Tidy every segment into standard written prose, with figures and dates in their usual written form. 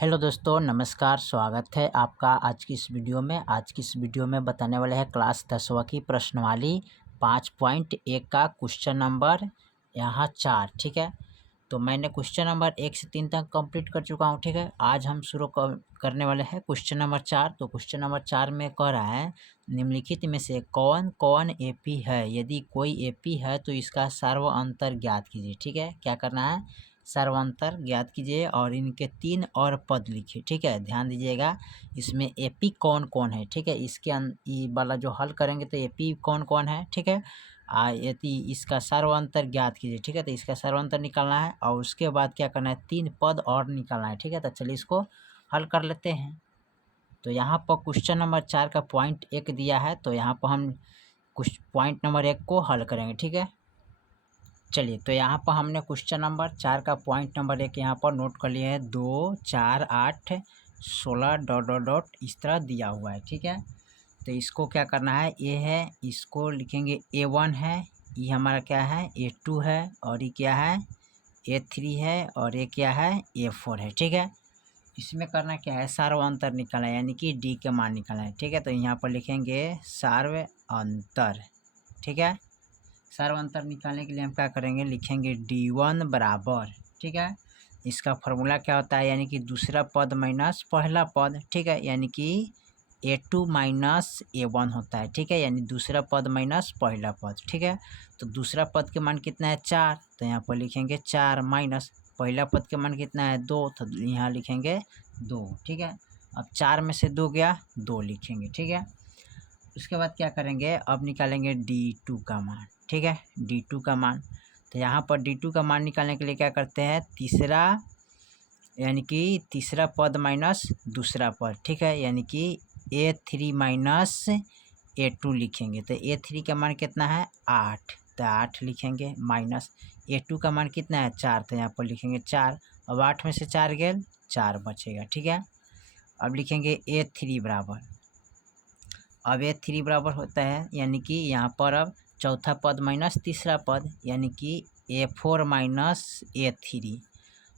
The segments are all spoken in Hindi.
हेलो दोस्तों, नमस्कार। स्वागत है आपका आज की इस वीडियो में। आज की इस वीडियो में बताने वाले हैं क्लास 10वीं की प्रश्नवाली 5.1 का क्वेश्चन नंबर यहाँ 4। ठीक है, तो मैंने क्वेश्चन नंबर 1 से 3 तक कंप्लीट कर चुका हूँ। ठीक है, आज हम शुरू करने वाले हैं क्वेश्चन नंबर 4। तो क्वेश्चन नंबर 4 में कह रहा है, निम्नलिखित में से कौन कौन एपी है? यदि कोई एपी है तो इसका सर्वांतर ज्ञात कीजिए। ठीक है, क्या करना है? सर्वांतर ज्ञात कीजिए और इनके 3 और पद लिखिए। ठीक है, ध्यान दीजिएगा, इसमें एपी कौन कौन है। ठीक है, इसके ये वाला जो हल करेंगे तो एपी कौन कौन है। ठीक है, यदि इसका सर्वांतर ज्ञात कीजिए। ठीक है, तो इसका सर्वांतर निकालना है और उसके बाद क्या करना है, 3 पद और निकालना है। ठीक है, तो चलिए इसको हल कर लेते हैं। तो यहाँ पर क्वेश्चन नंबर 4 का पॉइंट 1 दिया है, तो यहाँ पर हम कुछ पॉइंट नंबर 1 को हल करेंगे। ठीक है, चलिए, तो यहाँ पर हमने क्वेश्चन नंबर 4 का पॉइंट नंबर 1 यहाँ पर नोट कर लिया है। 2, 4, 8, 16 डॉट डॉट डॉट इस तरह दिया हुआ है। ठीक है, तो इसको क्या करना है, ये है, इसको लिखेंगे A1 है, ये हमारा क्या है A2 है, और ये क्या है A3 है, और ये क्या है A4 है। ठीक है, इसमें करना क्या है, सर्वांतर निकालना है, यानी कि D के मान निकालना है। ठीक है, तो यहाँ पर लिखेंगे सर्वांतर। ठीक है, सर्वांतर निकालने के लिए हम क्या करेंगे, लिखेंगे D1 बराबर। ठीक है, इसका फॉर्मूला क्या होता है, यानी कि दूसरा पद माइनस पहला पद। ठीक है, यानी कि A2 माइनस A1 होता है। ठीक है, यानी दूसरा पद माइनस पहला पद। ठीक है, तो दूसरा पद के मान कितना है 4, तो यहाँ पर लिखेंगे 4 माइनस पहला पद के मान कितना है 2, तो यहाँ लिखेंगे 2। ठीक है, अब 4 में से 2 गया, 2 लिखेंगे। ठीक है, उसके बाद क्या करेंगे, अब निकालेंगे D2 का मान। ठीक है, D2 का मान, तो यहाँ पर D2 का मान निकालने के लिए क्या करते हैं, तीसरा यानी कि तीसरा पद माइनस दूसरा पद। ठीक है, यानी कि A3 माइनस A2 लिखेंगे। तो A3 का मान कितना है 8, तो 8 लिखेंगे, माइनस A2 का मान कितना है 4, तो यहाँ पर लिखेंगे 4। अब 8 में से 4 गए, 4 बचेगा। ठीक है, अब लिखेंगे A3 बराबर। अब A3 बराबर होता है, यानी कि यहाँ पर अब चौथा पद माइनस तीसरा पद, यानी कि A4 माइनस A3।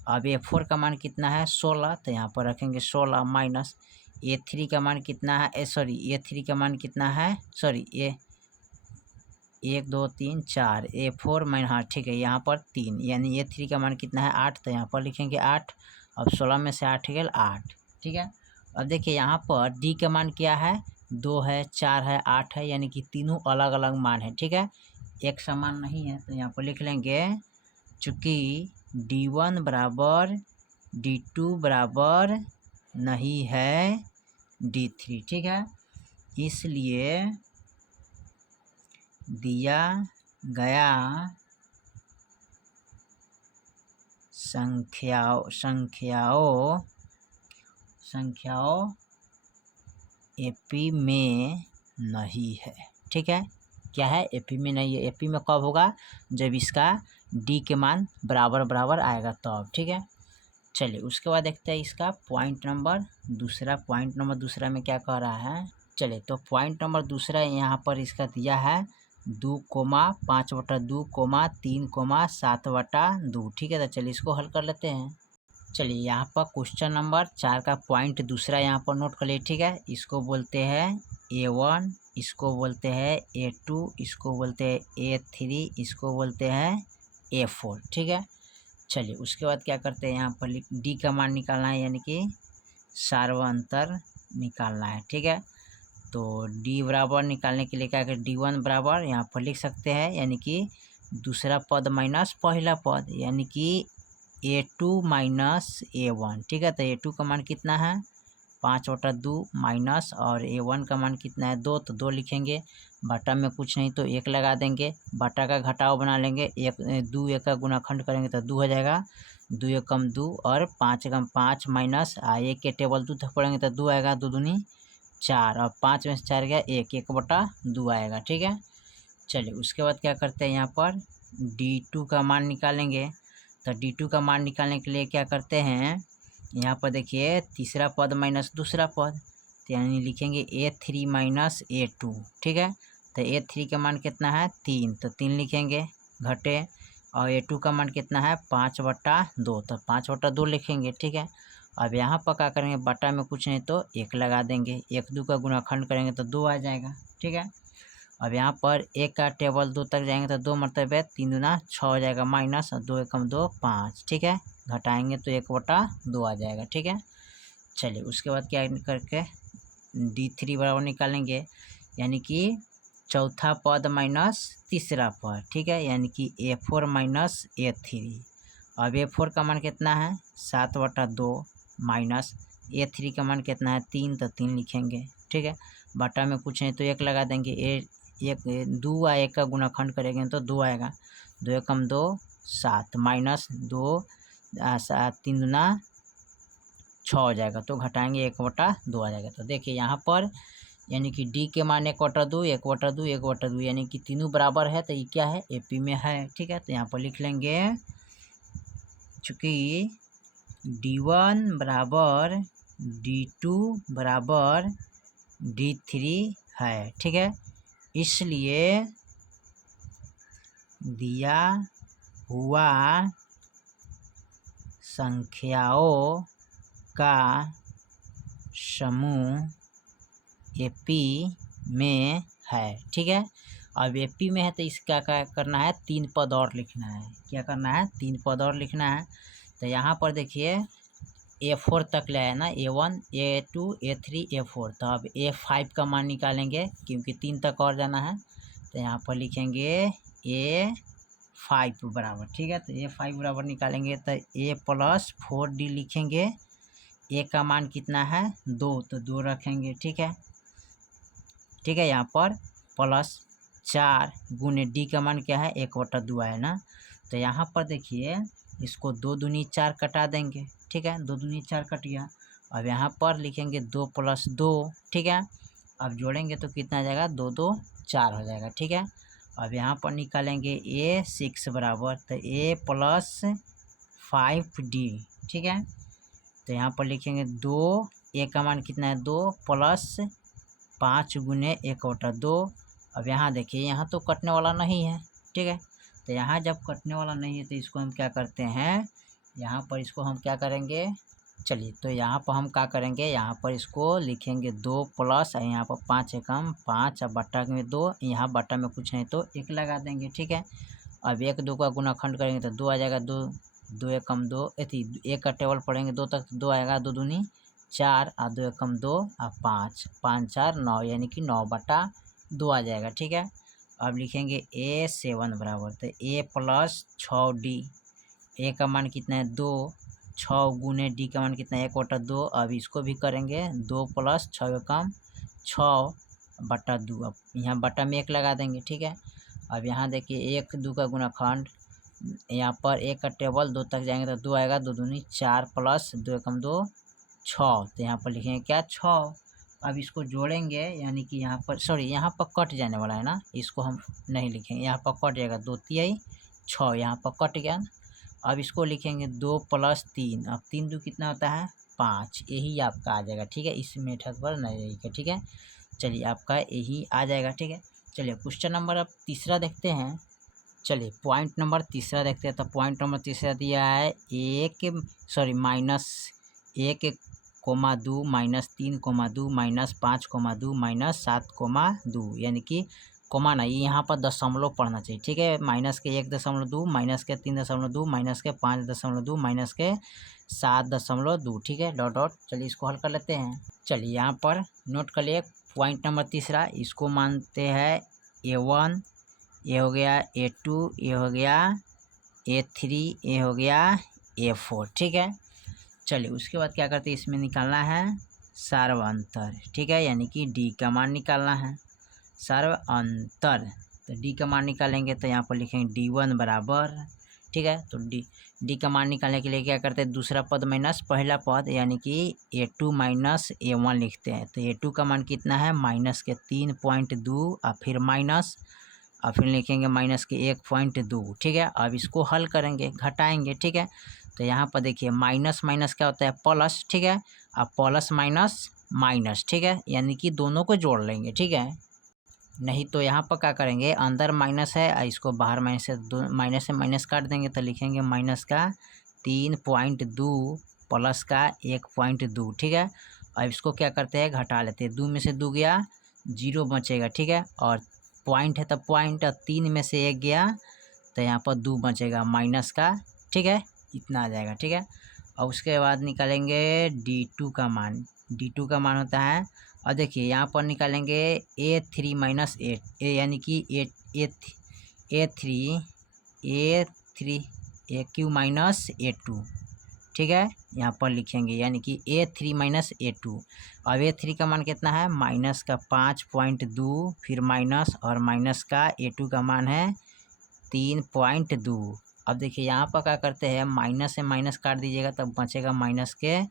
अब A4 का मान कितना है 16, तो यहाँ पर रखेंगे 16 माइनस A3 का मान कितना है, A3 का मान कितना है, 1 2 3 4, A4 माइनस, हाँ ठीक है, यहाँ पर 3, यानी A3 का मान कितना है 8, तो यहाँ पर लिखेंगे 8। अब 16 में से 8 गया 8। ठीक है, अब देखिए यहाँ पर D का मान क्या है, 2 है, 4 है, 8 है, यानी कि तीनों अलग अलग मान है। ठीक है, एक समान नहीं है, तो यहाँ पर लिख लेंगे, चूँकि D1 बराबर D2 बराबर नहीं है D3। ठीक है, इसलिए दिया गया संख्याओं एपी में नहीं है। ठीक है, क्या है, एपी में नहीं है। एपी में कब होगा, जब इसका डी के मान बराबर बराबर आएगा तब। ठीक है, चलिए उसके बाद देखते हैं इसका पॉइंट नंबर दूसरा। पॉइंट नंबर दूसरा में क्या कह रहा है, चलिए, तो पॉइंट नंबर दूसरा यहाँ पर इसका दिया है 2,5/2, 3,7/2। ठीक है, तो चलिए इसको हल कर लेते हैं। चलिए, यहाँ पर क्वेश्चन नंबर 4 का पॉइंट दूसरा यहाँ पर नोट कर लिए। ठीक है, इसको बोलते हैं A1, इसको बोलते हैं A2, इसको बोलते हैं A3, इसको बोलते हैं A4। ठीक है, चलिए उसके बाद क्या करते हैं, यहाँ पर D का मान निकालना है, यानी कि सर्वांतर निकालना है। ठीक है, तो D बराबर निकालने के लिए क्या करें, D1 बराबर यहाँ पर लिख सकते हैं, यानी कि दूसरा पद माइनस पहला पद, यानी कि A2 माइनस A1। ठीक है, तो A2 का मान कितना है 5/2 माइनस, और A1 का मान कितना है 2, तो 2 लिखेंगे। बटा में कुछ नहीं तो 1 लगा देंगे, बटा का घटाव बना लेंगे, 2 1 का गुणाखंड करेंगे तो 2 हो जाएगा, 2 एकम 2, और 5 एकम 5 माइनस 1 के टेबल 2 तक पढ़ेंगे तो 2 आएगा, 2 दूनी 4, और 5 में से 4 गया 1, 1/2 आएगा। ठीक है, चलिए उसके बाद क्या करते हैं, यहाँ पर D2 का मान निकालेंगे। तो D2 का मान निकालने के लिए क्या करते हैं, यहाँ पर देखिए तीसरा पद माइनस दूसरा पद, तो यानी लिखेंगे A3 माइनस A2। ठीक है, तो A3 का मान कितना है 3, तो 3 लिखेंगे घटे, और A2 का मान कितना है 5/2, तो 5/2 लिखेंगे। ठीक है, अब यहाँ पर क्या करेंगे, बटा में कुछ नहीं तो 1 लगा देंगे, 1 2 का गुणाखंड करेंगे तो 2 आ जाएगा, ठीक है। अब यहाँ पर 1 का टेबल 2 तक जाएंगे तो 2 मरतबे 3 दूना 6 हो जाएगा माइनस, और 2 एकम 2 5, ठीक है। घटाएंगे तो 1/2 आ जाएगा, ठीक है। चलिए उसके बाद क्या करके D3 बराबर निकालेंगे, यानी कि चौथा पद माइनस तीसरा पद, ठीक है, यानी कि A4 माइनस A3। अब A4 का मान कितना है 7/2 माइनस A3 का मान कितना है 3, तो 3 लिखेंगे, ठीक है। बटा में कुछ नहीं तो 1 लगा देंगे, 2 और 1 का गुणाखंड करेंगे तो 2 आएगा, 2 एकम 2 7 माइनस 2 7 3 दूना 6 हो जाएगा, तो घटाएंगे 1/2 आ जाएगा। तो देखिए यहाँ पर यानी कि D के मान 1/2 1/2 1/2, यानी कि तीनों बराबर है, तो ये क्या है AP में है, ठीक है। तो यहाँ पर लिख लेंगे चूँकि D1 बराबर D2 बराबर D3 है, ठीक है, इसलिए दिया हुआ संख्याओं का समूह AP में है, ठीक है। अब AP में है तो इसका क्या करना है, 3 पद और लिखना है। क्या करना है, 3 पद और लिखना है। तो यहाँ पर देखिए A4 तक ले आया ना, A1 A2 A3 A4, तो अब A5 का मान निकालेंगे क्योंकि 3 तक और जाना है। तो यहाँ पर लिखेंगे A5 बराबर, ठीक है। तो A5 बराबर निकालेंगे तो A+4D लिखेंगे। A का मान कितना है 2, तो 2 रखेंगे, ठीक है, ठीक है। यहाँ पर +4 गुने D का मान क्या है 1/2 है ना। तो यहाँ पर देखिए इसको 2 दूनी 4 कटा देंगे, ठीक है, 2 दूनी 4 कट गया। अब यहाँ पर लिखेंगे 2 + 2, ठीक है। अब जोड़ेंगे तो कितना आ जाएगा 2 2 4 हो जाएगा, ठीक है। अब यहाँ पर निकालेंगे A6 बराबर, तो A+5D, ठीक है। तो यहाँ पर लिखेंगे 2, A का मान कितना है 2 + 5 गुने 1/2। अब यहाँ देखिए यहाँ तो कटने वाला नहीं है, ठीक है। तो यहाँ जब कटने वाला नहीं है तो इसको हम क्या करते हैं, यहाँ पर इसको हम क्या करेंगे, चलिए तो यहाँ पर हम क्या करेंगे, यहाँ पर इसको लिखेंगे 2 प्लस यहाँ पर 5 एकम 5 और बट्टा में 2, यहाँ बट्टा में कुछ नहीं तो 1 लगा देंगे, ठीक है। अब 1 2 का गुणाखंड करेंगे तो 2 आ जाएगा, 2 2 एकम 2 1 का टेबल पढ़ेंगे 2 तक, 2 आएगा, 2 दूनी 4 और 2 एकम 2 और 5 5 4 9, यानी कि 9/2 आ जाएगा, ठीक है। अब लिखेंगे A7 बराबर, तो A+6D, A का मान कितना है 2, 6 गुने D का मान कितना है 1/2। अब इसको भी करेंगे 2 + 6 एकम 6/2, अब यहाँ बटा में 1 लगा देंगे, ठीक है। अब यहाँ देखिए 1 2 का गुणाखंड, यहाँ पर 1 का टेबल 2 तक जाएंगे तो 2 आएगा, 2 दूनी 4 + 2 एकम 2 6, तो यहाँ पर लिखेंगे क्या 6। अब इसको जोड़ेंगे, यानी कि यहाँ पर सॉरी यहाँ पर कट जाने वाला है ना, इसको हम नहीं लिखेंगे, यहाँ पर कट जाएगा, 2 3 6, यहाँ पर कट गया। अब इसको लिखेंगे 2 + 3, अब 3 2 कितना होता है 5, यही आपका आ जाएगा, ठीक है। इस मेथड पर नहीं रहेगा, ठीक है। चलिए आपका यही आ जाएगा, ठीक है। चलिए क्वेश्चन नंबर अब तीसरा देखते हैं। चलिए पॉइंट नंबर तीसरा देखते हैं। तो पॉइंट नंबर तीसरा दिया है -1,2 -3,2 -5,2 -7,2, यानी कि कोमा नहीं, यहाँ पर दशमलव पढ़ना चाहिए, ठीक है। -1.2 -3.2 -5.2 -7.2, ठीक है, डॉट डॉट। चलिए इसको हल कर लेते हैं। चलिए यहाँ पर नोट कर लिए पॉइंट नंबर तीसरा, इसको मानते हैं A1, ये हो गया A2, ये हो गया A3, ये हो गया A4, ठीक है। चलिए उसके बाद क्या करते हैं, इसमें निकालना है सर्व अंतर, ठीक है, यानी कि D का मान निकालना है, सर्व अंतर। तो D का मान निकालेंगे तो यहाँ पर लिखेंगे D1 बराबर, ठीक है। तो D का मान निकालने के लिए क्या करते हैं, दूसरा पद माइनस पहला पद, यानी कि A2 - A1 लिखते हैं। तो A2 का मान कितना है -3.2 और फिर माइनस, और फिर लिखेंगे -1.2, ठीक है। अब इसको हल करेंगे, घटाएंगे, ठीक है। तो यहाँ पर देखिए माइनस माइनस क्या होता है प्लस, ठीक है, अब प्लस माइनस माइनस, ठीक है, यानी कि दोनों को जोड़ लेंगे, ठीक है। नहीं तो यहाँ पर क्या करेंगे, अंदर माइनस है और इसको बाहर माइनस से माइनस काट देंगे, तो लिखेंगे माइनस का 3.2 प्लस का 1.2, ठीक है। अब इसको क्या करते हैं, घटा लेते हैं। 2 में से 2 गया, 0 बचेगा, ठीक है। और पॉइंट है तो पॉइंट, 3 में से 1 गया तो यहाँ पर 2 बचेगा माइनस का, ठीक है। इतना आ जाएगा, ठीक है। और उसके बाद निकालेंगे D2 का मान। D2 का मान होता है, और देखिए यहाँ पर निकालेंगे A3 माइनस यानी कि A3 AQ माइनस A2, ठीक है। यहाँ पर लिखेंगे यानी कि A3 माइनस A2। अब A3 का मान कितना है, माइनस का 5.2, फिर माइनस और माइनस का A2 का मान है 3.2। अब देखिए यहाँ पर क्या करते हैं, माइनस से माइनस काट दीजिएगा तब बचेगा माइनस के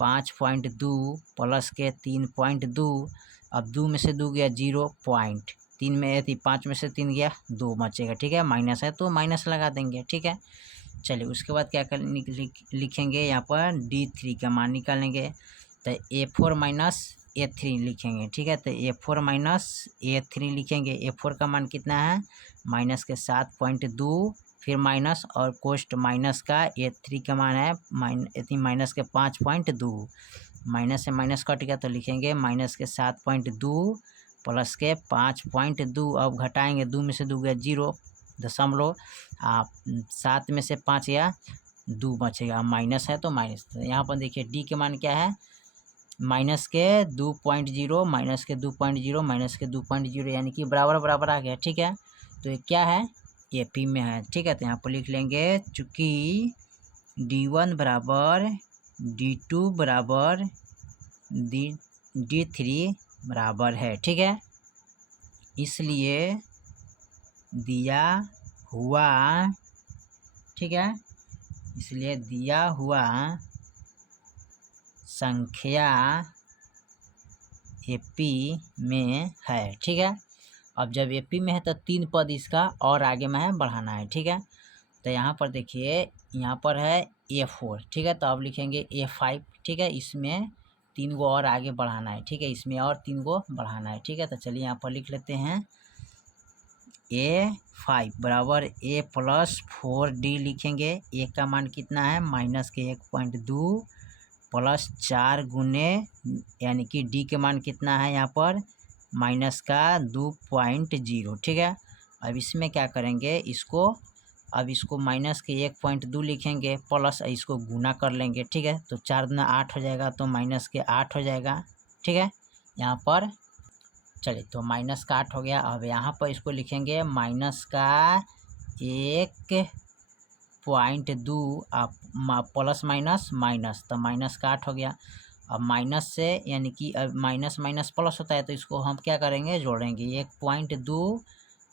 5.2 प्लस के 3.2। अब 2 में से 2 गया 0 पॉइंट, 3 में 5 में से 3 गया 2 बचेगा, ठीक है। माइनस है तो माइनस लगा देंगे, ठीक है। चलिए उसके बाद क्या कर लिखेंगे, यहाँ पर D3 का मान निकालेंगे तो A4 माइनस A3 लिखेंगे, ठीक है। तो A4 माइनस A3 लिखेंगे। A4 का मान कितना है, माइनस के 7.2, फिर माइनस और कोष्ट माइनस का A3 का मान है माइनस के 5.2। माइनस से माइनस कट गया तो लिखेंगे माइनस के 7.2 प्लस के 5.2। अब घटाएंगे, 2 में से 2 गया 0 दशमलव, 7 में से 5 या 2 बचेगा, माइनस है तो माइनस। तो यहाँ पर देखिए D के मान क्या है, माइनस के 2.0 माइनस के 2.0 माइनस के 2.0 यानी कि बराबर बराबर आ गया, ठीक है। तो ये क्या है, AP में है, ठीक है। तो यहाँ पर लिख लेंगे चूँकि D1 बराबर D2 बराबर D3 बराबर है, ठीक है, इसलिए दिया हुआ, ठीक है, इसलिए दिया हुआ संख्या AP में है, ठीक है। अब जब AP में है तो 3 पद इसका और आगे में है बढ़ाना है, ठीक है। तो यहाँ पर देखिए यहाँ पर है A4, ठीक है। तो अब लिखेंगे A5, ठीक है। इसमें 3 गो और आगे बढ़ाना है, ठीक है। इसमें और 3 गो बढ़ाना है, ठीक है। तो चलिए यहाँ पर लिख लेते हैं A5 बराबर A प्लस 4D लिखेंगे। A का मान कितना है, माइनस के 1.2 प्लस 4 गुने यानी कि D के मान कितना है यहाँ पर, माइनस का 2.0, ठीक है। अब इसमें क्या करेंगे, अब इसको माइनस के 1.2 लिखेंगे प्लस इसको गुना कर लेंगे, ठीक है। तो 4 गुना 8 हो जाएगा, तो माइनस के 8 हो जाएगा, ठीक है। यहाँ पर चलिए तो माइनस का 8 हो गया। अब यहाँ पर इसको लिखेंगे माइनस का 1.2 आप प्लस माइनस माइनस, तो माइनस का 8 हो गया। अब माइनस से यानी कि अब माइनस माइनस प्लस होता है तो इसको हम क्या करेंगे, जोड़ेंगे। 1.2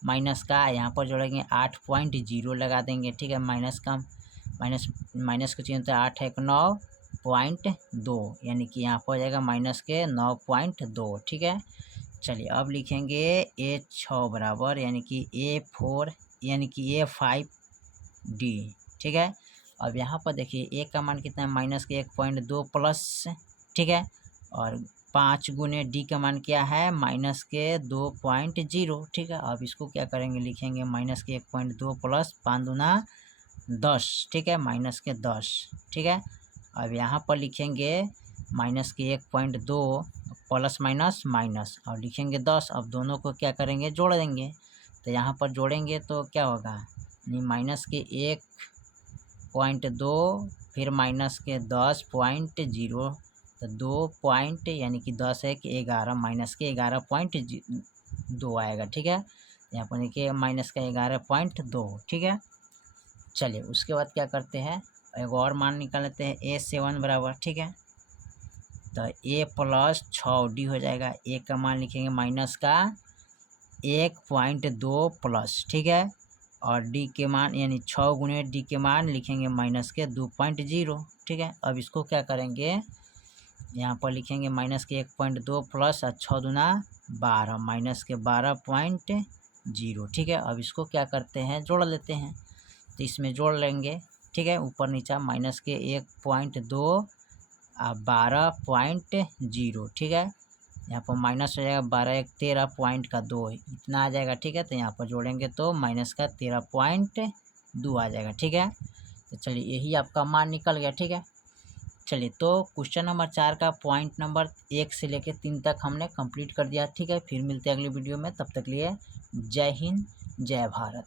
माइनस का यहाँ पर जोड़ेंगे 8.0 लगा देंगे, ठीक है। माइनस का माइनस को चाहिए तो 8 है 9.2 यानी कि यहाँ पर हो जाएगा माइनस के 9.2, ठीक है। चलिए अब लिखेंगे A6 बराबर यानी कि A4 यानी कि A5D, ठीक है। अब यहाँ पर देखिए A का मान कितना है, माइनस के 1.2 प्लस, ठीक है। और 5 गुने D का मान क्या है, माइनस के 2.0, ठीक है। अब इसको क्या करेंगे, लिखेंगे माइनस के 1.2 प्लस 5 दूना 10, ठीक है, माइनस के 10, ठीक है। अब यहाँ पर लिखेंगे माइनस के 1.2 प्लस माइनस माइनस और लिखेंगे 10। अब दोनों को क्या करेंगे, जोड़ देंगे। तो यहाँ पर जोड़ेंगे तो क्या होगा, माइनस के 1.2 फिर माइनस के 10.0 तो 2 पॉइंट यानी कि 10 है कि 11 माइनस के 11.2 आएगा, ठीक है। यहाँ पर देखिए माइनस का 11.2, ठीक है। चलिए उसके बाद क्या करते हैं, एक और मान निकाल लेते हैं A7 बराबर, ठीक है। तो A प्लस 6D हो जाएगा। A का मान लिखेंगे माइनस का 1.2 प्लस, ठीक है। और D के मान यानी 6 गुने D के मान लिखेंगे माइनस के 2.0, ठीक है। अब इसको क्या करेंगे, यहाँ पर लिखेंगे माइनस के 1.2 प्लस और 6 दूना 12 माइनस के 12.0, ठीक है। अब इसको क्या करते हैं, जोड़ लेते हैं। तो इसमें जोड़ लेंगे, ठीक है, ऊपर नीचा माइनस के 1.2 12.0, ठीक है। यहाँ पर माइनस हो जाएगा 12 1 13.2 इतना आ जाएगा, ठीक है। तो यहाँ पर जोड़ेंगे तो माइनस का 13.2 आ जाएगा, ठीक है। तो चलिए यही आपका मान निकल गया, ठीक है। चलिए, तो क्वेश्चन नंबर 4 का पॉइंट नंबर 1 से लेकर 3 तक हमने कंप्लीट कर दिया। ठीक है, फिर मिलते हैं अगली वीडियो में, तब तक लिए जय हिंद जय भारत।